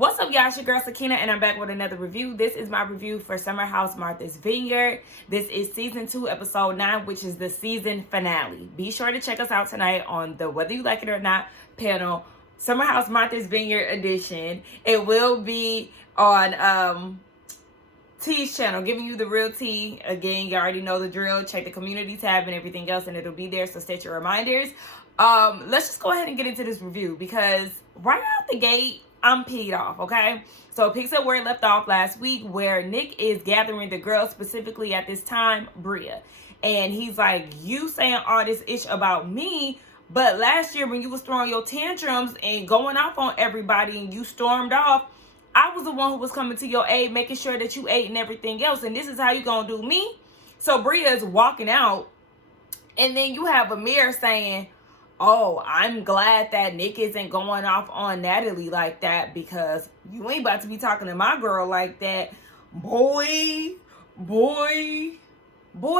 What's up, y'all? It's your girl Sakina, and I'm back with another review. This is my review for Summer House Martha's Vineyard. This is season 2, episode 9, which is the season finale. Be sure to check us out tonight on the Whether You Like It or Not panel, Summer House Martha's Vineyard edition. It will be on T's channel, giving you the real tea. Again, you already know the drill. Check the community tab and everything else, and it'll be there, so set your reminders. Let's just go ahead and get into this review, because right out the gate, I'm peed off, okay? So it picks up where it left off last week, where Nick is gathering the girls, specifically at this time, Bria. And he's like, you saying all this ish about me, but last year when you was throwing your tantrums and going off on everybody and you stormed off, I was the one who was coming to your aid, making sure that you ate and everything else. And this is how you gonna do me? So Bria is walking out, and then you have Amir saying, oh, I'm glad that Nick isn't going off on Natalie like that, because you ain't about to be talking to my girl like that. Boy,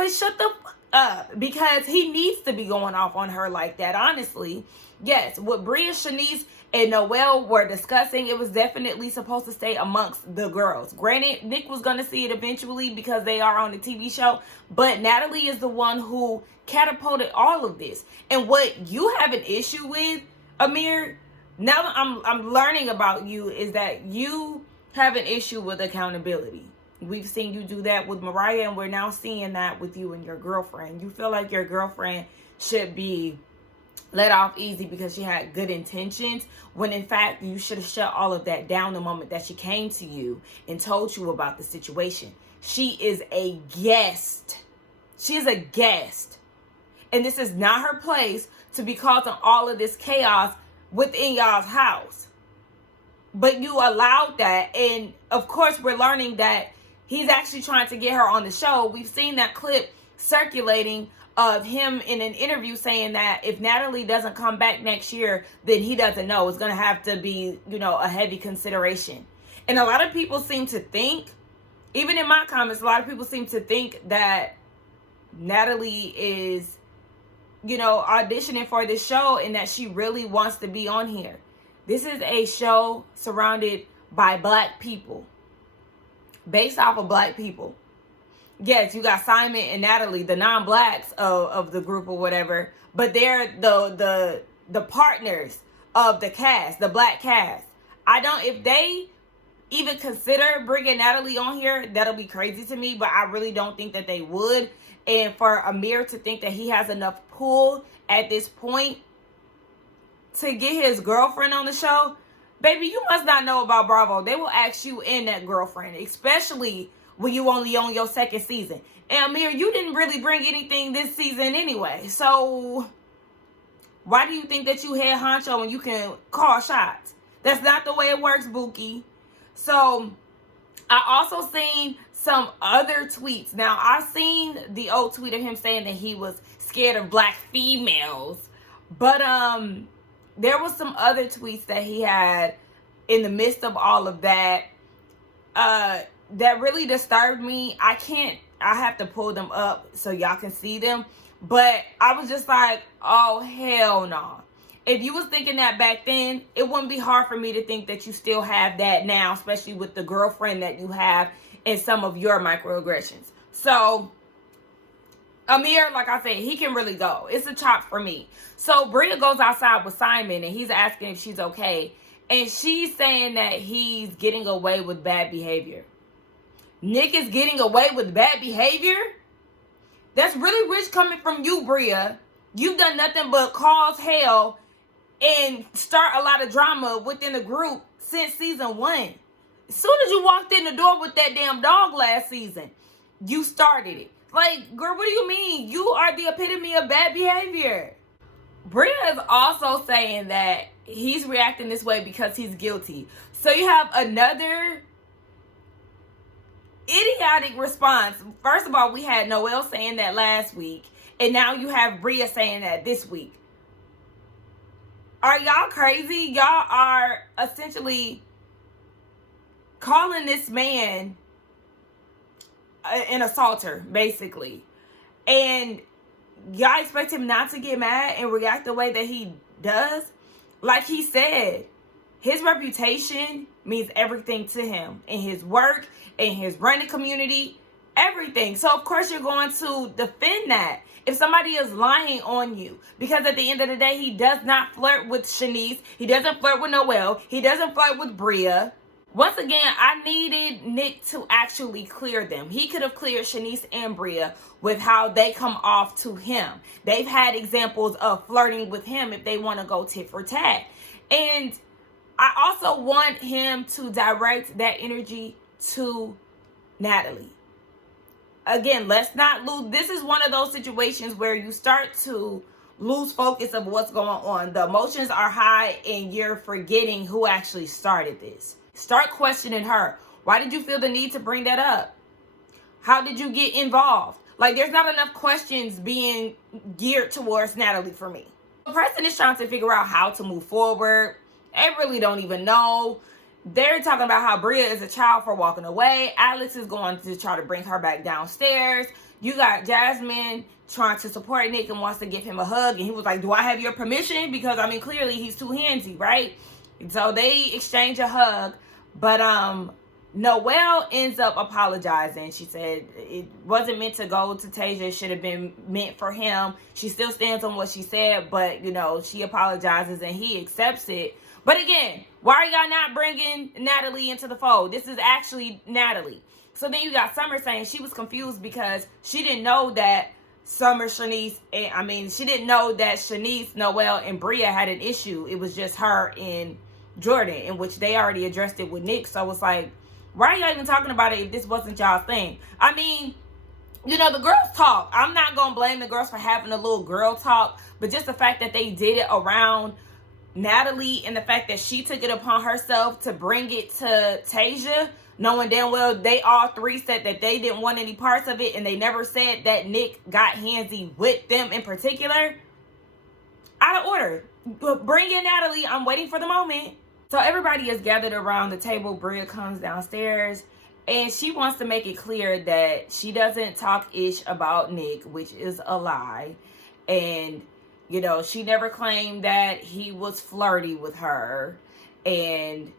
shut the fuck up. Because he needs to be going off on her like that, honestly. Yes, what Bria, Shanice, and Noelle were discussing, it was definitely supposed to stay amongst the girls. Granted, Nick was going to see it eventually because they are on the TV show, but Natalie is the one who catapulted all of this. And what you have an issue with, Amir, now that I'm learning about you, is that you have an issue with accountability. We've seen you do that with Mariah, and we're now seeing that with you and your girlfriend. You feel like your girlfriend should be let off easy because she had good intentions, when in fact you should have shut all of that down the moment that she came to you and told you about the situation. She is a guest. She is a guest. And this is not her place to be causing all of this chaos within y'all's house. But you allowed that. And of course, we're learning that he's actually trying to get her on the show. We've seen that clip circulating of him in an interview saying that if Natalie doesn't come back next year, then he doesn't know. It's going to have to be, a heavy consideration. And a lot of people seem to think, even in my comments, a lot of people seem to think that Natalie is, auditioning for this show and that she really wants to be on here. This is a show surrounded by Black people, based off of Black people. Yes, you got Simon and Natalie, the non-Blacks of the group or whatever, but they're the partners of the cast, the Black cast. If they even consider bringing Natalie on here, that'll be crazy to me, but I really don't think that they would. And for Amir to think that he has enough pull at this point to get his girlfriend on the show, baby, you must not know about Bravo. They will ask you in that girlfriend, especially when you only on your second season. And Amir, you didn't really bring anything this season anyway. So why do you think that you head honcho and you can call shots? That's not the way it works, Bookie. So I also seen some other tweets. Now, I've seen the old tweet of him saying that he was scared of Black females. But there was some other tweets that he had in the midst of all of that that really disturbed me. I have to pull them up so y'all can see them. But I was just like, oh, hell no. If you was thinking that back then, it wouldn't be hard for me to think that you still have that now, especially with the girlfriend that you have and some of your microaggressions. So, Amir, like I said, he can really go. It's a chop for me. So, Bria goes outside with Simon, and he's asking if she's okay. And she's saying that he's getting away with bad behavior. Nick is getting away with bad behavior? That's really rich coming from you, Bria. You've done nothing but cause hell and start a lot of drama within the group since season 1. As soon as you walked in the door with that damn dog last season, you started it. Like, girl, what do you mean? You are the epitome of bad behavior. Bria is also saying that he's reacting this way because he's guilty. So you have another idiotic response. First of all, we had Noelle saying that last week, and now you have Bria saying that this week. Are y'all crazy? Y'all are essentially calling this man an assaulter, basically. And y'all expect him not to get mad and react the way that he does? Like he said, his reputation means everything to him in his work, in his running community, everything. So of course you're going to defend that if somebody is lying on you, because at the end of the day, he does not flirt with Shanice. He doesn't flirt with Noelle. He doesn't flirt with Bria. Once again, I needed Nick to actually clear them. He could have cleared Shanice and Bria with how they come off to him. They've had examples of flirting with him if they want to go tit for tat. And I also want him to direct that energy to Natalie. Again, let's not lose. This is one of those situations where you start to lose focus of what's going on. The emotions are high and you're forgetting who actually started this. Start questioning her. Why did you feel the need to bring that up? How did you get involved? Like, there's not enough questions being geared towards Natalie for me. Preston is trying to figure out how to move forward. They really don't even know. They're talking about how Bria is a child for walking away. Alex is going to try to bring her back downstairs. You got Jasmine trying to support Nick and wants to give him a hug. And he was like, do I have your permission? Because, I mean, clearly he's too handsy, right? So they exchange a hug. But Noelle ends up apologizing. She said it wasn't meant to go to Tasia. It should have been meant for him. She still stands on what she said, but, you know, she apologizes and he accepts it. But again, why are y'all not bringing Natalie into the fold? This is actually Natalie. So then you got Summer saying she was confused because she didn't know that she didn't know that Shanice, Noelle, and Bria had an issue. It was just her and Jordan, in which they already addressed it with Nick. So it's like, why are y'all even talking about it if this wasn't y'all's thing? I mean, you know, the girls talk. I'm not going to blame the girls for having a little girl talk, but just the fact that they did it around Natalie and the fact that she took it upon herself to bring it to Tasia, knowing damn well they all three said that they didn't want any parts of it, and they never said that Nick got handsy with them in particular. Out of order. Bring in Natalie. I'm waiting for the moment. So everybody is gathered around the table. Bria comes downstairs and she wants to make it clear that she doesn't talk ish about Nick, which is a lie. And, you know, she never claimed that he was flirty with her. And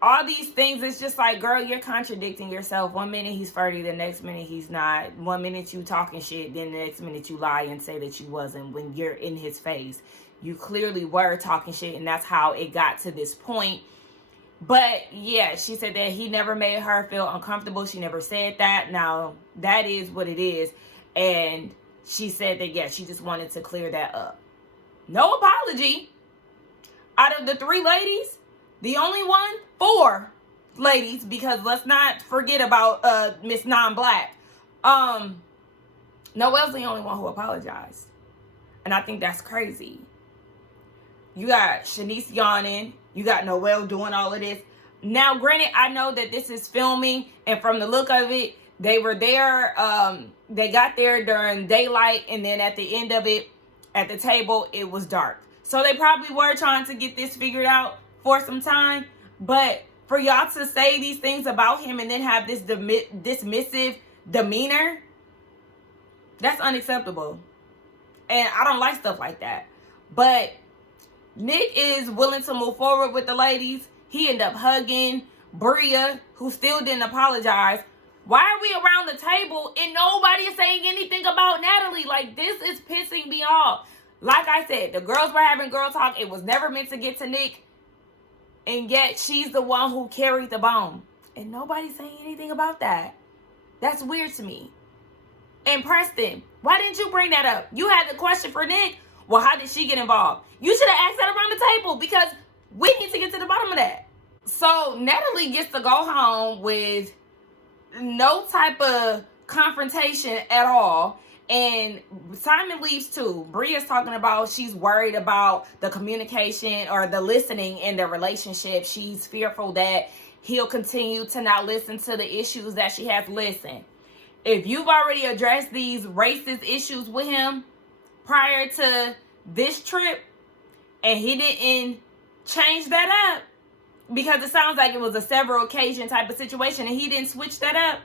all these things, it's just like, girl, you're contradicting yourself. One minute he's flirty, the next minute he's not. One minute you talking shit, then the next minute you lie and say that you wasn't when you're in his face. You clearly were talking shit, and that's how it got to this point. But yeah, she said that he never made her feel uncomfortable. She never said that. Now, that is what it is. And she said that, yeah, she just wanted to clear that up. No apology. Out of the 3 ladies, the only 4 ladies, because let's not forget about Miss Non-Black. Noelle's the only one who apologized. And I think that's crazy. You got Shanice yawning. You got Noelle doing all of this. Now, granted, I know that this is filming, and from the look of it, they were there. They got there during daylight, and then at the end of it, at the table, it was dark. So they probably were trying to get this figured out for some time. But for y'all to say these things about him and then have this dismissive demeanor, that's unacceptable. And I don't like stuff like that. But Nick is willing to move forward with the ladies. He ended up hugging Bria, who still didn't apologize. Why are we around the table and nobody is saying anything about Natalie? Like, this is pissing me off. Like I said, the girls were having girl talk. It was never meant to get to Nick. And yet she's the one who carried the bone. And nobody's saying anything about that. That's weird to me. And Preston, why didn't you bring that up? You had the question for Nick. Well, how did she get involved? You should have asked that around the table, because we need to get to the bottom of that. So Natalie gets to go home with no type of confrontation at all. And Simon leaves too. Bria's talking about she's worried about the communication or the listening in their relationship. She's fearful that he'll continue to not listen to the issues that she has. Listen, if you've already addressed these racist issues with him prior to this trip and he didn't change that up, because it sounds like it was a several occasion type of situation and he didn't switch that up,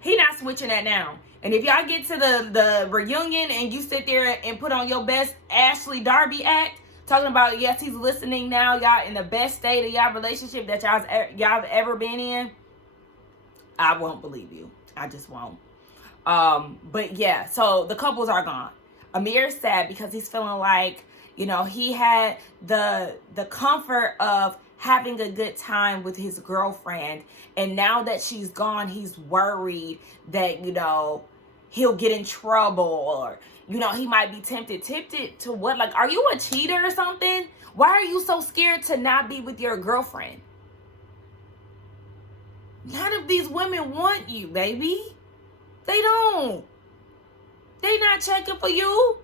he not switching that now. And if y'all get to the reunion and you sit there and put on your best Ashley Darby act, talking about, yes, he's listening now, y'all in the best state of y'all relationship that y'all have ever been in, I won't believe you. I just won't. But yeah, so the couples are gone. Amir's sad because he's feeling like, he had the comfort of having a good time with his girlfriend, and now that she's gone, he's worried that, he'll get in trouble, or, he might be tempted to what? Like, are you a cheater or something? Why are you so scared to not be with your girlfriend? None of these women want you, baby. They don't. They not checking for you.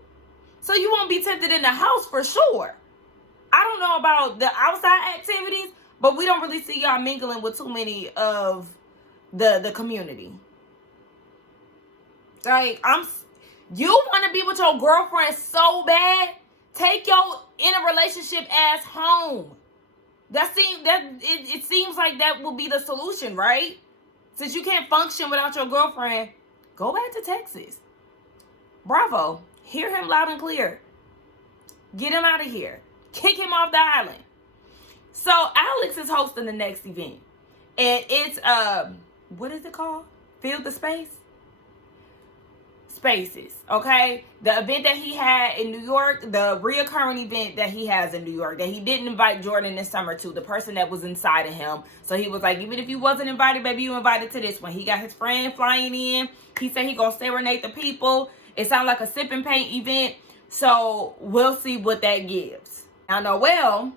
So you won't be tempted in the house for sure. I don't know about the outside activities, but we don't really see y'all mingling with too many of the community. Like, you want to be with your girlfriend so bad, take your in a relationship ass home. It seems like that will be the solution, right? Since you can't function without your girlfriend, go back to Texas. Bravo. Hear him loud and clear. Get him out of here. Kick him off the island. So Alex is hosting the next event. And it's, what is it called? Fill the Space? Spaces, okay? The event that he had in New York, the reoccurring event that he has in New York, that he didn't invite Jordan this summer to, the person that was inside of him. So he was like, even if you wasn't invited, baby, you invited to this one. He got his friend flying in. He said he gonna serenade the people. It sounds like a sip and paint event. So we'll see what that gives. Now, Noelle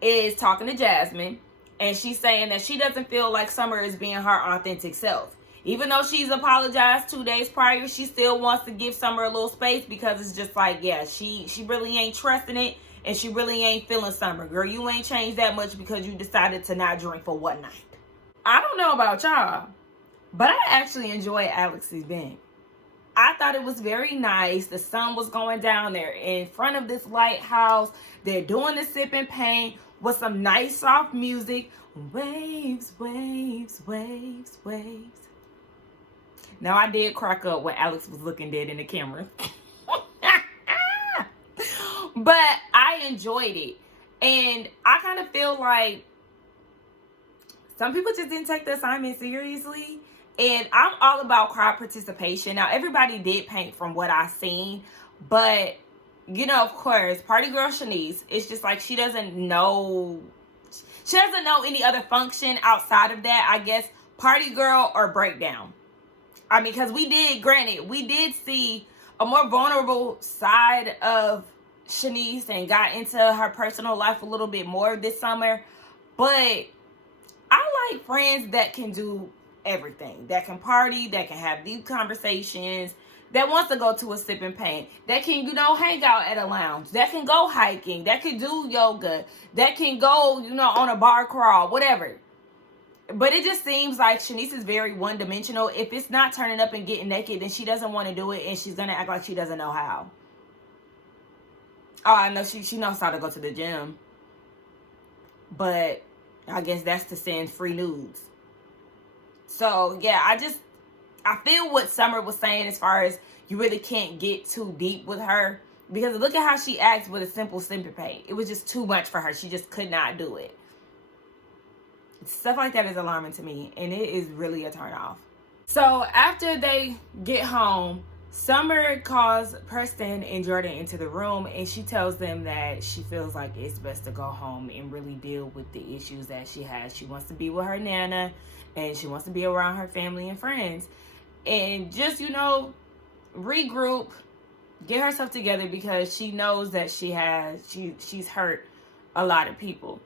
is talking to Jasmine, and she's saying that she doesn't feel like Summer is being her authentic self. Even though she's apologized 2 days prior, she still wants to give Summer a little space, because it's just like, yeah, she really ain't trusting it, and she really ain't feeling Summer. Girl, you ain't changed that much because you decided to not drink for one night. I don't know about y'all, but I actually enjoyed Alex's event. I thought it was very nice. The sun was going down there in front of this lighthouse. They're doing the sip and paint with some nice soft music. Waves, waves, waves, waves. Now, I did crack up when Alex was looking dead in the camera. But I enjoyed it. And I kind of feel like some people just didn't take the assignment seriously. And I'm all about crowd participation. Now, everybody did paint from what I've seen. But, of course, party girl Shanice, it's just like she doesn't know any other function outside of that. I guess party girl or breakdown. I mean, because we did see a more vulnerable side of Shanice and got into her personal life a little bit more this summer. But I like friends that can do everything, that can party, that can have deep conversations, that wants to go to a sip and paint, that can, hang out at a lounge, that can go hiking, that can do yoga, that can go, on a bar crawl, whatever. But it just seems like Shanice is very one-dimensional. If it's not turning up and getting naked, then she doesn't want to do it, and she's going to act like she doesn't know how. Oh, I know she knows how to go to the gym. But I guess that's to send free nudes. So, yeah, I feel what Summer was saying as far as you really can't get too deep with her. Because look at how she acts with a simple sip and paint. It was just too much for her. She just could not do it. Stuff like that is alarming to me, and it is really a turn off. So after they get home, Summer calls Preston and Jordan into the room, and she tells them that she feels like it's best to go home and really deal with the issues that she has. She wants to be with her Nana, and she wants to be around her family and friends, and just, regroup, get herself together, because she knows that she's hurt a lot of people.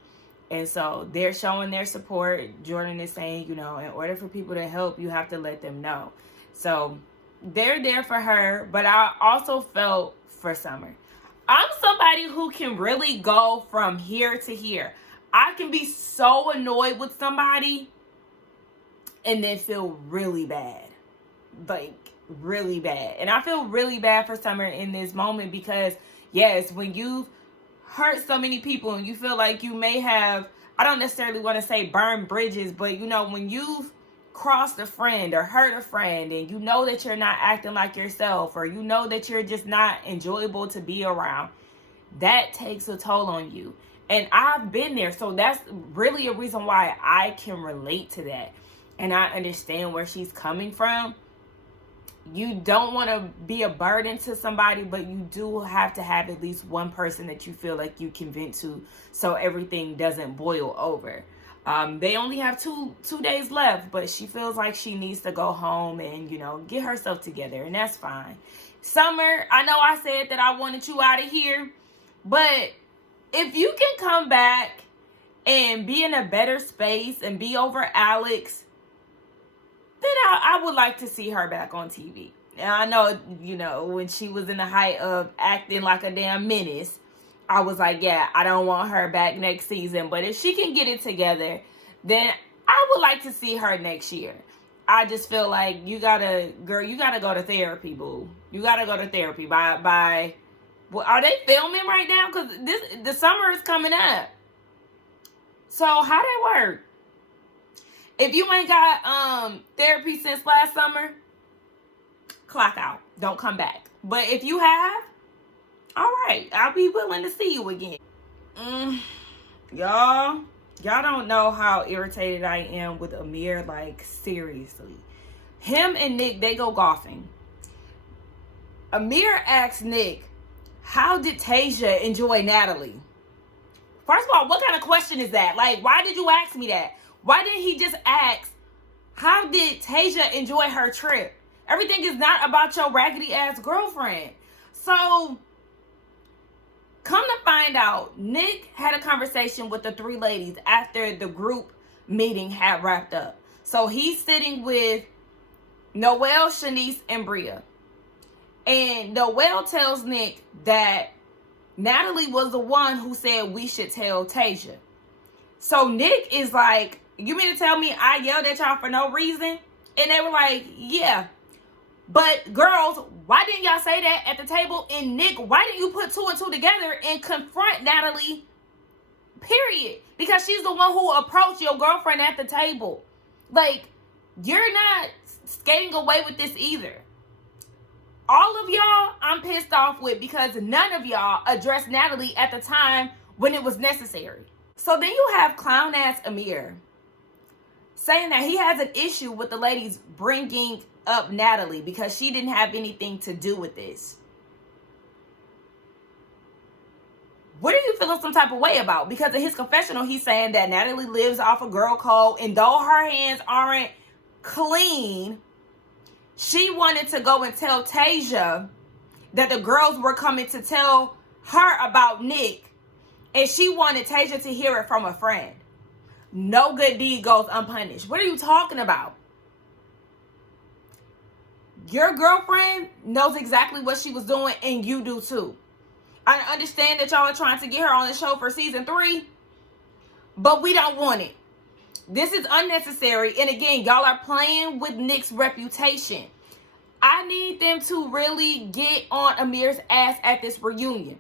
And so they're showing their support. Jordan is saying, in order for people to help, you have to let them know. So they're there for her, but I also felt for Summer. I'm somebody who can really go from here to here. I can be so annoyed with somebody and then feel really bad. Like, really bad. And I feel really bad for Summer in this moment because, yes, when you've hurt so many people and you feel like you may have, I don't necessarily want to say burn bridges, but when you've crossed a friend or hurt a friend and you know that you're not acting like yourself, or you know that you're just not enjoyable to be around, that takes a toll on you. And I've been there. So that's really a reason why I can relate to that. And I understand where she's coming from. You don't want to be a burden to somebody, but you do have to have at least one person that you feel like you can vent to so everything doesn't boil over. They only have two days left, but she feels like she needs to go home and, get herself together, and that's fine. Summer, I know I said that I wanted you out of here, but if you can come back and be in a better space and be over Alex, then I would like to see her back on TV. And I know, when she was in the height of acting like a damn menace, I was like, yeah, I don't want her back next season. But if she can get it together, then I would like to see her next year. I just feel like you gotta go to therapy, boo. You gotta go to therapy by well, are they filming right now? Because the summer is coming up. So how that work? If you ain't got therapy since last summer, clock out. Don't come back. But if you have, all right, I'll be willing to see you again. Y'all don't know how irritated I am with Amir. Like, seriously. Him and Nick, they go golfing. Amir asked Nick, how did Tasia enjoy Natalie? First of all, what kind of question is that? Like, why did you ask me that? Why didn't he just ask, how did Tasia enjoy her trip? Everything is not about your raggedy ass girlfriend. So, come to find out, Nick had a conversation with the three ladies after the group meeting had wrapped up. So, he's sitting with Noelle, Shanice, and Bria. And Noelle tells Nick that Natalie was the one who said we should tell Tasia. So, Nick is like, you mean to tell me I yelled at y'all for no reason? And they were like, yeah. But girls, why didn't y'all say that at the table? And Nick, why didn't you put two and two together and confront Natalie? Period. Because she's the one who approached your girlfriend at the table. Like, you're not skating away with this either. All of y'all, I'm pissed off with because none of y'all addressed Natalie at the time when it was necessary. So then you have clown ass Amir saying that he has an issue with the ladies bringing up Natalie because she didn't have anything to do with this. What are you feeling some type of way about? Because in his confessional, he's saying that Natalie lives off a girl code, and though her hands aren't clean, she wanted to go and tell Tasia that the girls were coming to tell her about Nick, and she wanted Tasia to hear it from a friend. No good deed goes unpunished. What are you talking about? Your girlfriend knows exactly what she was doing, and you do too. I understand that y'all are trying to get her on the show for season 3, but we don't want it. This is unnecessary, and again, y'all are playing with Nick's reputation. I need them to really get on Amir's ass at this reunion.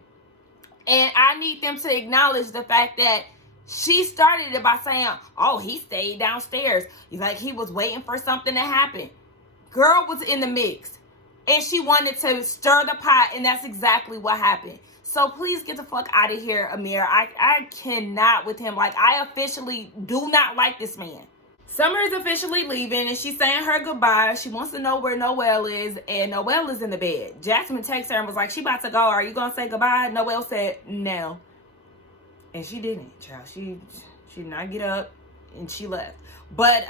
And I need them to acknowledge the fact that she started it by saying, oh, he stayed downstairs. Like he was waiting for something to happen. Girl was in the mix. And she wanted to stir the pot, and that's exactly what happened. So please get the fuck out of here, Amir. I cannot with him. Like, I officially do not like this man. Summer is officially leaving, and she's saying her goodbye. She wants to know where Noelle is, and Noelle is in the bed. Jasmine texted her and was like, she about to go. Are you going to say goodbye? Noelle said no. And she didn't, child. She did not get up, and she left. But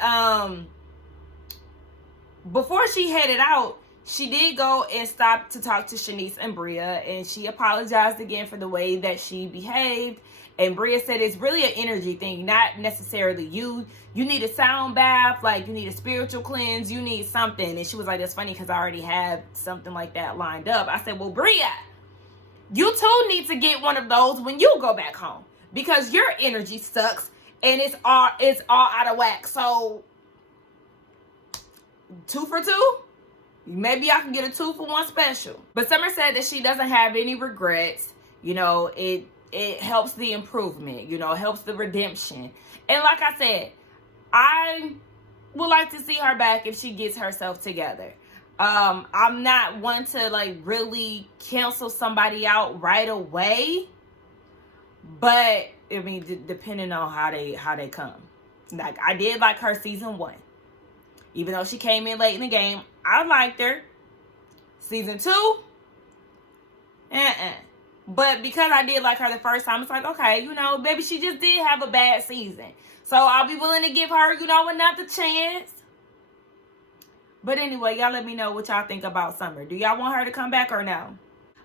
before she headed out, she did go and stop to talk to Shanice and Bria, and she apologized again for the way that she behaved. And Bria said it's really an energy thing, not necessarily you. You need a sound bath, like you need a spiritual cleanse, you need something. And she was like, that's funny because I already have something like that lined up. I said, well, Bria, you too need to get one of those when you go back home because your energy sucks and it's all out of whack. So 2 for 2? Maybe I can get a 2 for 1 special. But Summer said that she doesn't have any regrets. You know, it helps the improvement. You know, it helps the redemption. And like I said, I would like to see her back if she gets herself together. I'm not one to like really cancel somebody out right away. But I mean, depending on how they come. Like, I did like her season 1, even though she came in late in the game. I liked her. Season 2, but because I did like her the first time, it's like, okay, you know, maybe she just did have a bad season, so I'll be willing to give her, you know, another chance. But anyway, y'all let me know what y'all think about Summer. Do y'all want her to come back or no?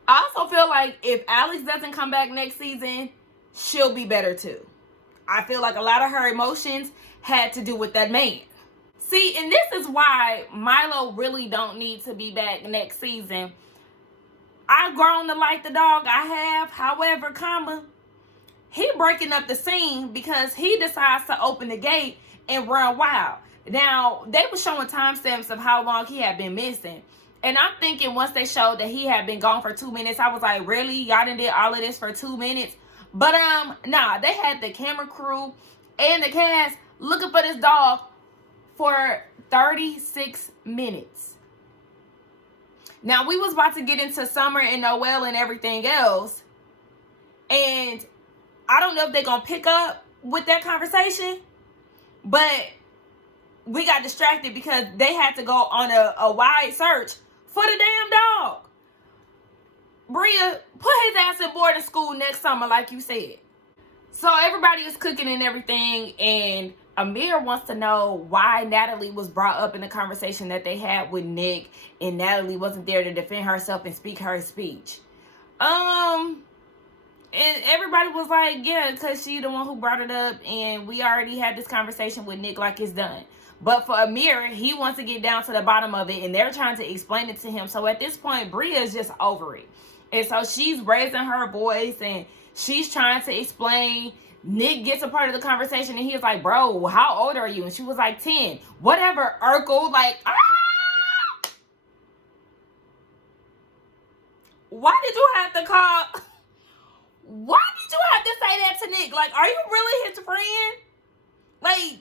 I also feel like if Alex doesn't come back next season, she'll be better too. I feel like a lot of her emotions had to do with that man. See, and this is why Milo really don't need to be back next season. I've grown to like the dog, I have. However, he breaking up the scene because he decides to open the gate and run wild. Now, they were showing timestamps of how long he had been missing. And I'm thinking once they showed that he had been gone for 2 minutes, I was like, really? Y'all done did all of this for 2 minutes? But nah, they had the camera crew and the cast looking for this dog for 36 minutes. Now, we was about to get into Summer and Noel and everything else. And I don't know if they're going to pick up with that conversation. But we got distracted because they had to go on a wide search for the damn dog. Bria, put his ass in boarding school next summer, like you said. So everybody is cooking and everything, and Amir wants to know why Natalie was brought up in the conversation that they had with Nick, and Natalie wasn't there to defend herself and speak her speech. And everybody was like, yeah, because she the one who brought it up, and we already had this conversation with Nick, like it's done. But for Amir, he wants to get down to the bottom of it, and they're trying to explain it to him. So at this point, Bria is just over it. And so she's raising her voice, and she's trying to explain. Nick gets a part of the conversation, and he's like, bro, how old are you? And she was like, 10. Whatever, Urkel. Like, why did you have to call? Why did you have to say that to Nick? Like, are you really his friend? Like,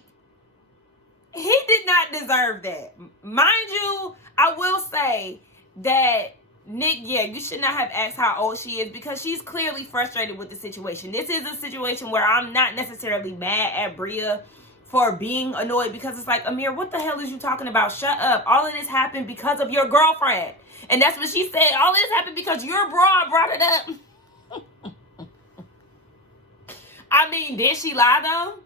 he did not deserve that. Mind you, I will say that Nick, yeah, you should not have asked how old she is because she's clearly frustrated with the situation. This is a situation where I'm not necessarily mad at Bria for being annoyed because it's like, Amir, what the hell is you talking about? Shut up. All of this happened because of your girlfriend. And that's what she said. All of this happened because your broad brought it up. I mean, did she lie though?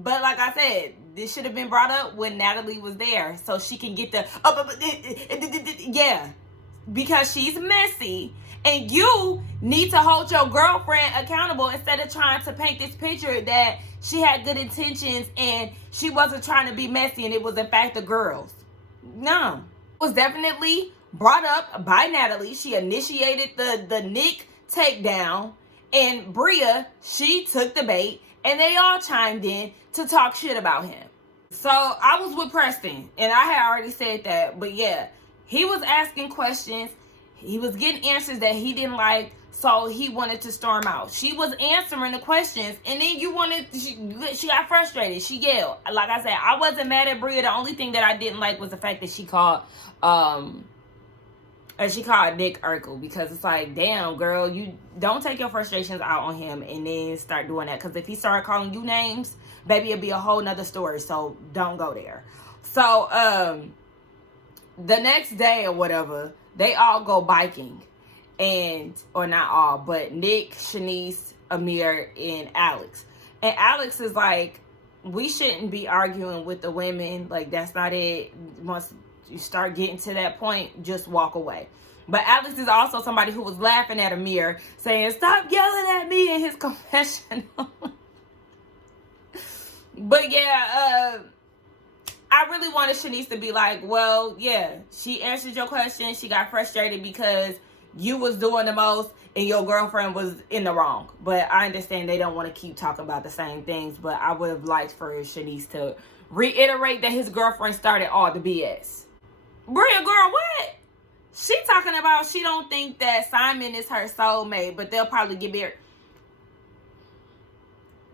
But like I said, this should have been brought up when Natalie was there so she can get the yeah, because she's messy and you need to hold your girlfriend accountable instead of trying to paint this picture that she had good intentions and she wasn't trying to be messy and it was in fact the girls. No, it was definitely brought up by Natalie. She initiated the Nick takedown, and Bria, she took the bait. And they all chimed in to talk shit about him. So I was with Preston, and I had already said that. But yeah, he was asking questions. He was getting answers that he didn't like, so he wanted to storm out. She was answering the questions, and then she got frustrated. She yelled. Like I said, I wasn't mad at Bria. The only thing that I didn't like was the fact that she called Nick Urkel, because it's like, damn, girl, you don't take your frustrations out on him and then start doing that. Because if he started calling you names, baby, it'd be a whole nother story. So don't go there. So the next day or whatever, they all go biking, or not all, but Nick, Shanice, Amir, and Alex. And Alex is like, we shouldn't be arguing with the women. Like, that's not it. Once you start getting to that point, just walk away. But Alex is also somebody who was laughing at Amir, saying, stop yelling at me in his confessional. But yeah, I really wanted Shanice to be like, well, yeah, she answered your question. She got frustrated because you was doing the most and your girlfriend was in the wrong. But I understand they don't want to keep talking about the same things. But I would have liked for Shanice to reiterate that his girlfriend started all the BS. Bria, girl, what? She talking about she don't think that Simon is her soulmate, but they'll probably get married.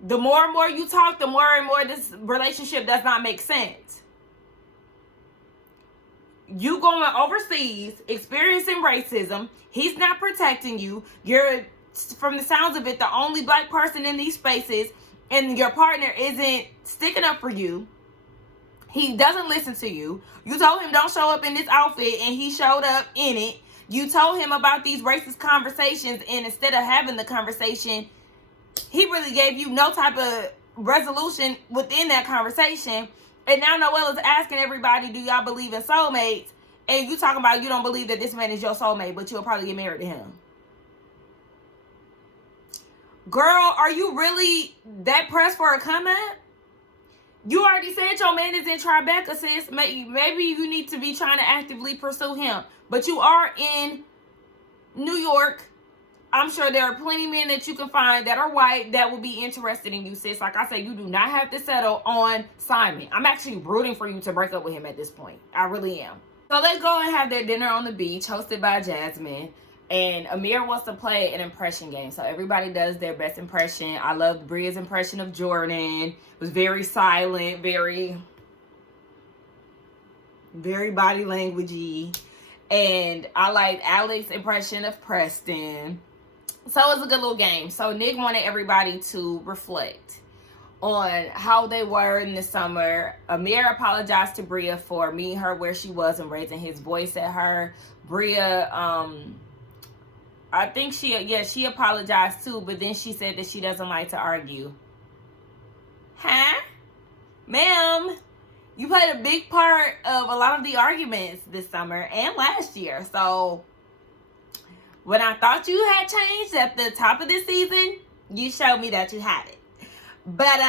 The more and more you talk, the more and more this relationship does not make sense. You going overseas, experiencing racism. He's not protecting you. You're from the sounds of it, the only black person in these spaces, and your partner isn't sticking up for you. He doesn't listen to you. You told him don't show up in this outfit, and he showed up in it. You told him about these racist conversations, and instead of having the conversation, he really gave you no type of resolution within that conversation. And now Noelle is asking everybody, do y'all believe in soulmates? And you talking about you don't believe that this man is your soulmate, but you'll probably get married to him. Girl, are you really that pressed for a come up? You already said your man is in Tribeca, sis. Maybe you need to be trying to actively pursue him. But you are in New York. I'm sure there are plenty of men that you can find that are white that will be interested in you, sis. Like I said, you do not have to settle on Simon. I'm actually rooting for you to break up with him at this point. I really am. So they go and have their dinner on the beach, hosted by Jasmine. And Amir wants to play an impression game. So everybody does their best impression. I loved Bria's impression of Jordan. It was very silent, very body languagey. And I liked Alex's impression of Preston. So it was a good little game. So Nick wanted everybody to reflect on how they were in the summer. Amir apologized to Bria for meeting her where she was and raising his voice at her. Bria, I think she apologized too, but then she said that she doesn't like to argue. Huh? Ma'am, you played a big part of a lot of the arguments this summer and last year. So when I thought you had changed at the top of this season, you showed me that you haven't. But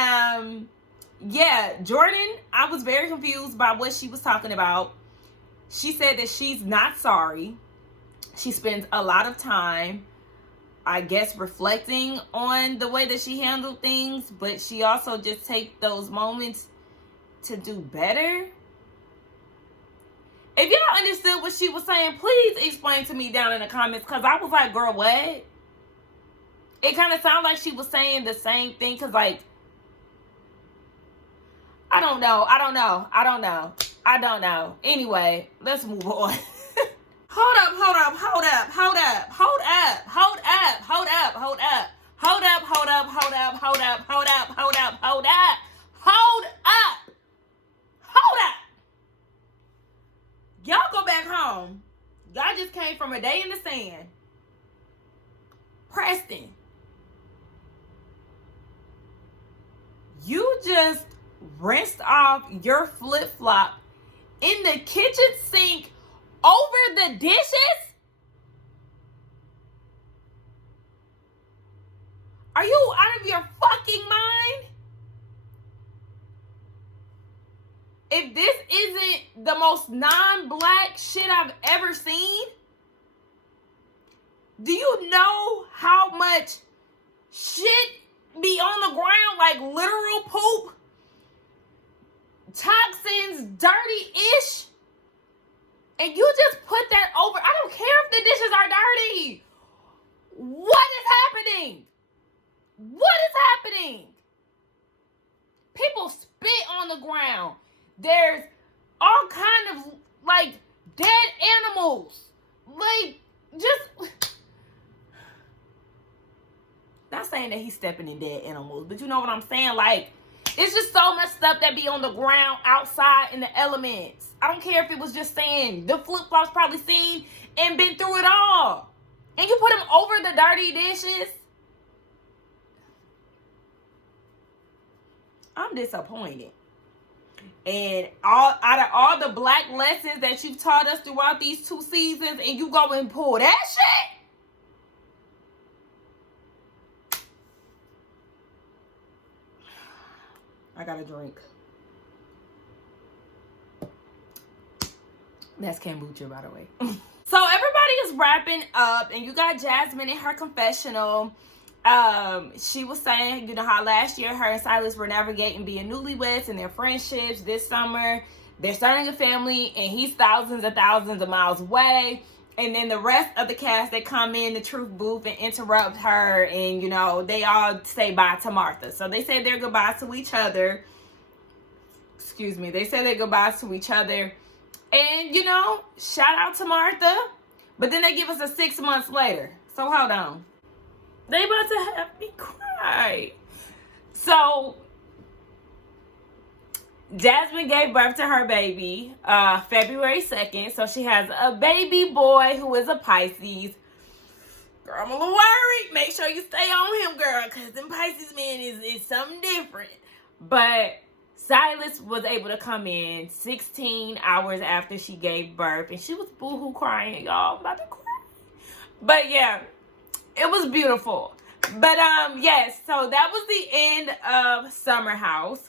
yeah, Jordan, I was very confused by what she was talking about. She said that she's not sorry. She spends a lot of time, I guess, reflecting on the way that she handled things, but she also just takes those moments to do better. If y'all understood what she was saying, please explain to me down in the comments, because I was like, girl, what? It kind of sounded like she was saying the same thing, because, like, I don't know. Anyway, let's move on. Hold up. Y'all go back home. Y'all just came from a day in the sand. Preston, you just rinsed off your flip-flop in the kitchen sink over the dishes? Are you out of your fucking mind? If this isn't the most non-black shit I've ever seen, do you know how much shit be on the ground, like literal poop? Toxins, dirty-ish? And you just put that over. I don't care if the dishes are dirty. What is happening? What is happening? People spit on the ground. There's all kind of, like, dead animals. Like, just... Not saying that he's stepping in dead animals, but you know what I'm saying? Like, it's just so much stuff that be on the ground outside in the elements. I don't care if it was just saying the flip-flops probably seen and been through it all. And you put them over the dirty dishes. I'm disappointed. And out of all the black lessons that you've taught us throughout these 2 seasons, and you go and pull that shit? I got a drink. That's kombucha, by the way. So everybody is wrapping up, and you got Jasmine in her confessional. She was saying, you know, how last year her and Silas were navigating being newlyweds and their friendships. This summer, they're starting a family, and he's thousands and thousands of miles away. And then the rest of the cast, they come in the truth booth and interrupt her, and, you know, they all say bye to Martha. So they say their goodbyes to each other. Excuse me. They say their goodbyes to each other. And, you know, shout out to Martha. But then they give us a 6 months later. So hold on. They about to have me cry. So Jasmine gave birth to her baby February 2nd. So she has a baby boy who is a Pisces. Girl, I'm a little worried. Make sure you stay on him, girl, because them Pisces men is something different. But Silas was able to come in 16 hours after she gave birth, and she was boo-hoo crying, y'all. I'm about to cry. But yeah, it was beautiful. But yes, so that was the end of Summer House.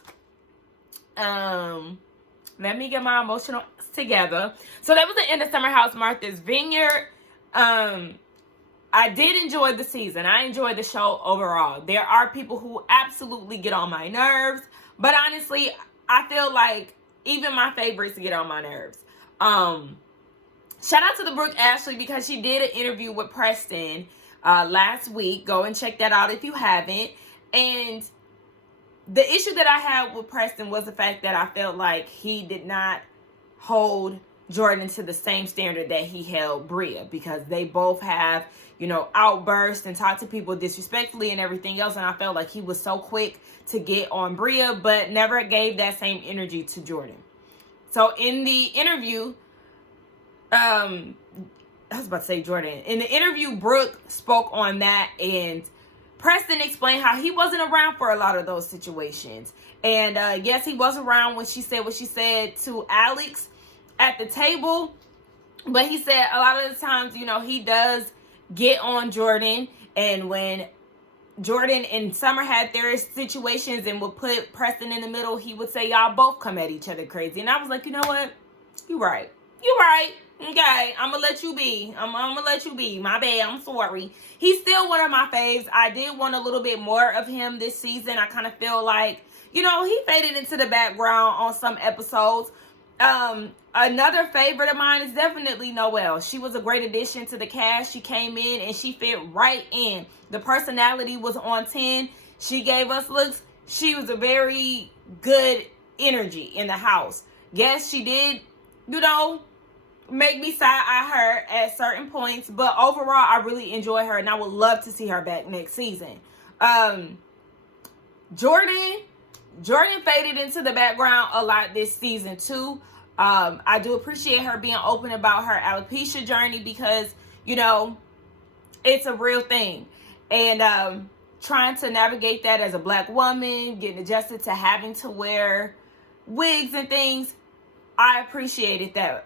Let me get my emotional together. So that was the end of Summer House, Martha's Vineyard. I did enjoy the season. I enjoyed the show overall. There are people who absolutely get on my nerves, but honestly, I feel like even my favorites get on my nerves. Shout out to the Brooke Ashley because she did an interview with Preston last week. Go and check that out if you haven't. And the issue that I had with Preston was the fact that I felt like he did not hold Jordan to the same standard that he held Bria, because they both have, outbursts and talk to people disrespectfully and everything else. And I felt like he was so quick to get on Bria, but never gave that same energy to Jordan. So in the interview, I was about to say Jordan. In the interview, Brooke spoke on that, and Preston explained how he wasn't around for a lot of those situations. And yes, he was around when she said what she said to Alex at the table. But he said a lot of the times, he does get on Jordan. And when Jordan and Summer had their situations and would put Preston in the middle, he would say, y'all both come at each other crazy. And I was like, you know what? You're right. You're right. Okay, I'm going to let you be. I'm going to let you be. My bad. I'm sorry. He's still one of my faves. I did want a little bit more of him this season. I kind of feel like, he faded into the background on some episodes. Another favorite of mine is definitely Noelle. She was a great addition to the cast. She came in and she fit right in. The personality was on 10. She gave us looks. She was a very good energy in the house. Yes, she did, make me side-eye her at certain points, but overall, I really enjoy her, and I would love to see her back next season. Jordan faded into the background a lot this season too. I do appreciate her being open about her alopecia journey because, it's a real thing. And trying to navigate that as a Black woman, getting adjusted to having to wear wigs and things, I appreciated that.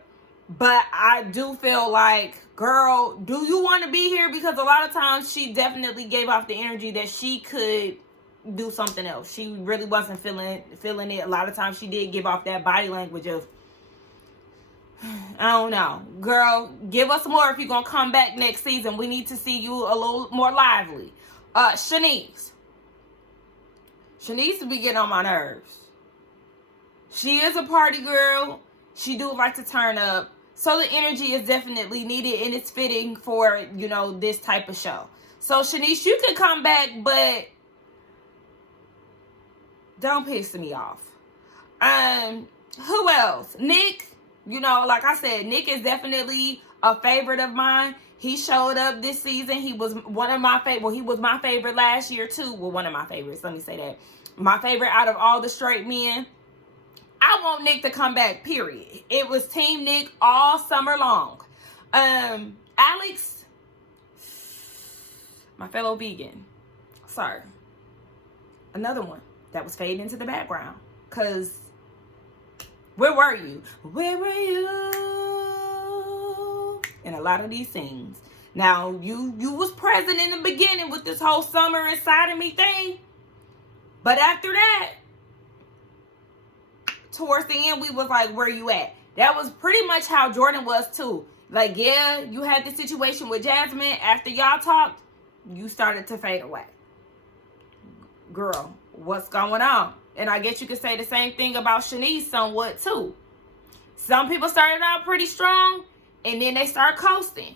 But I do feel like, girl, do you want to be here? Because a lot of times she definitely gave off the energy that she could do something else. She really wasn't feeling it. A lot of times she did give off that body language of, I don't know. Girl, give us more if you're going to come back next season. We need to see you a little more lively. Shanice to be getting on my nerves. She is a party girl. She do like to turn up. So the energy is definitely needed, and it's fitting for, this type of show. So Shanice, you can come back, but don't piss me off. Who else? Nick. Like I said, Nick is definitely a favorite of mine. He showed up this season. He was one of my favorite. Well, he was my favorite last year too. Well, one of my favorites. Let me say that. My favorite out of all the straight men. I want Nick to come back, period. It was Team Nick all summer long. Alex, my fellow vegan. Sorry. Another one that was fading into the background. Because where were you? Where were you? In a lot of these scenes. Now, you was present in the beginning with this whole summer inside of me thing. But after that, towards the end, we was like, where you at? That was pretty much how Jordan was too. Like, yeah, you had the situation with Jasmine. After y'all talked, you started to fade away. Girl, what's going on? And I guess you could say the same thing about Shanice somewhat too. Some people started out pretty strong, and then they start coasting.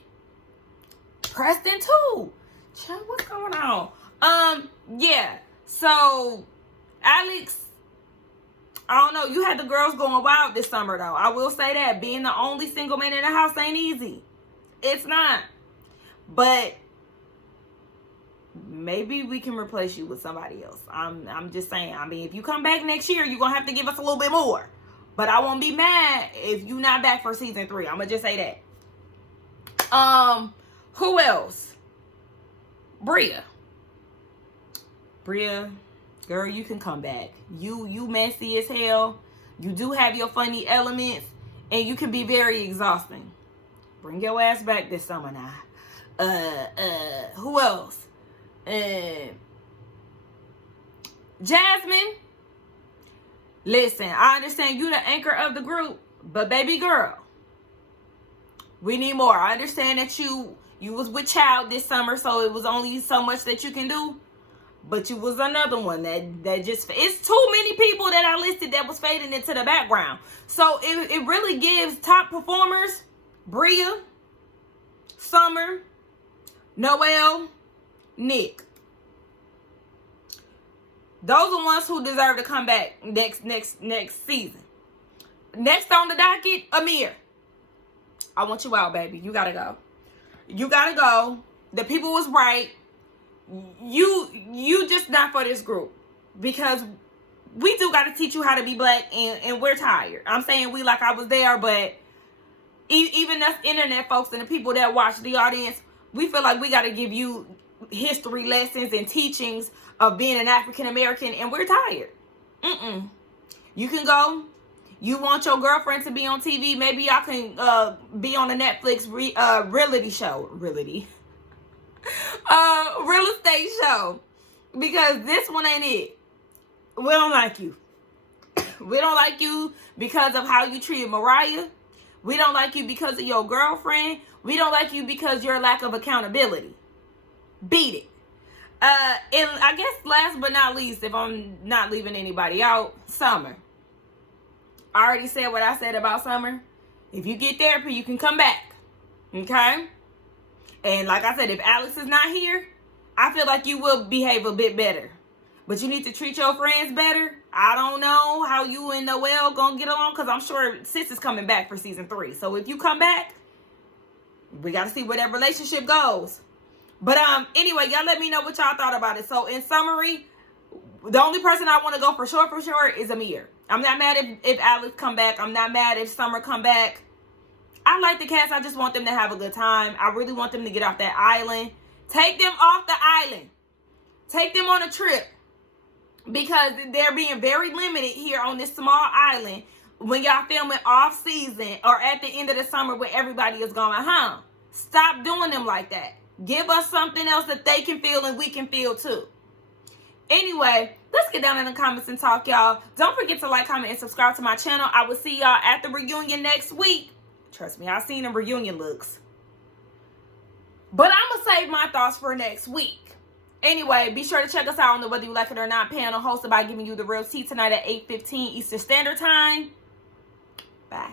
Preston too. Child, what's going on? Yeah. So, Alex, I don't know. You had the girls going wild this summer, though. I will say that. Being the only single man in the house ain't easy. It's not. But maybe we can replace you with somebody else. I'm just saying. I mean, if you come back next year, you're going to have to give us a little bit more. But I won't be mad if you're not back for season 3. I'm going to just say that. Who else? Bria, girl, you can come back. You messy as hell. You do have your funny elements, and you can be very exhausting. Bring your ass back this summer now. Who else? Jasmine. Listen, I understand you the anchor of the group, but baby girl, we need more. I understand that you was with child this summer, so it was only so much that you can do. But you was another one that just, it's too many people that I listed that was fading into the background. So it really gives top performers, Bria, Summer, Noel, Nick. Those are the ones who deserve to come back next season. Next on the docket, Amir. I want you out, baby. You gotta go. You gotta go. The people was right. You just not for this group, because we do got to teach you how to be black, and we're tired. I'm saying we like I was there, but even us internet folks and the people that watch, the audience, we feel like we got to give you history lessons and teachings of being an African American, and we're tired. You can go. You want your girlfriend to be on TV? Maybe y'all can be on a Netflix reality show. Real estate show, because this one ain't it. We don't like you. We don't like you because of how you treated Mariah. We don't like you because of your girlfriend. We don't like you because your lack of accountability. Beat it. And I guess last but not least, if I'm not leaving anybody out, Summer. I already said what I said about Summer. If you get therapy, you can come back. Okay? And like I said, if Alex is not here, I feel like you will behave a bit better. But you need to treat your friends better. I don't know how you and Noel gonna get along, because I'm sure Sis is coming back for season 3. So if you come back, we got to see where that relationship goes. But anyway, y'all let me know what y'all thought about it. So in summary, the only person I want to go for sure is Amir. I'm not mad if Alex come back. I'm not mad if Summer come back. I like the cast. I just want them to have a good time. I really want them to get off that island. Take them off the island. Take them on a trip. Because they're being very limited here on this small island when y'all filming off season or at the end of the summer when everybody is going home. Stop doing them like that. Give us something else that they can feel and we can feel too. Anyway, let's get down in the comments and talk, y'all. Don't forget to like, comment, and subscribe to my channel. I will see y'all at the reunion next week. Trust me, I've seen them reunion looks. But I'm going to save my thoughts for next week. Anyway, be sure to check us out on the Whether You Like It or Not panel hosted by Giving You the Real Tea tonight at 8:15 Eastern Standard Time. Bye.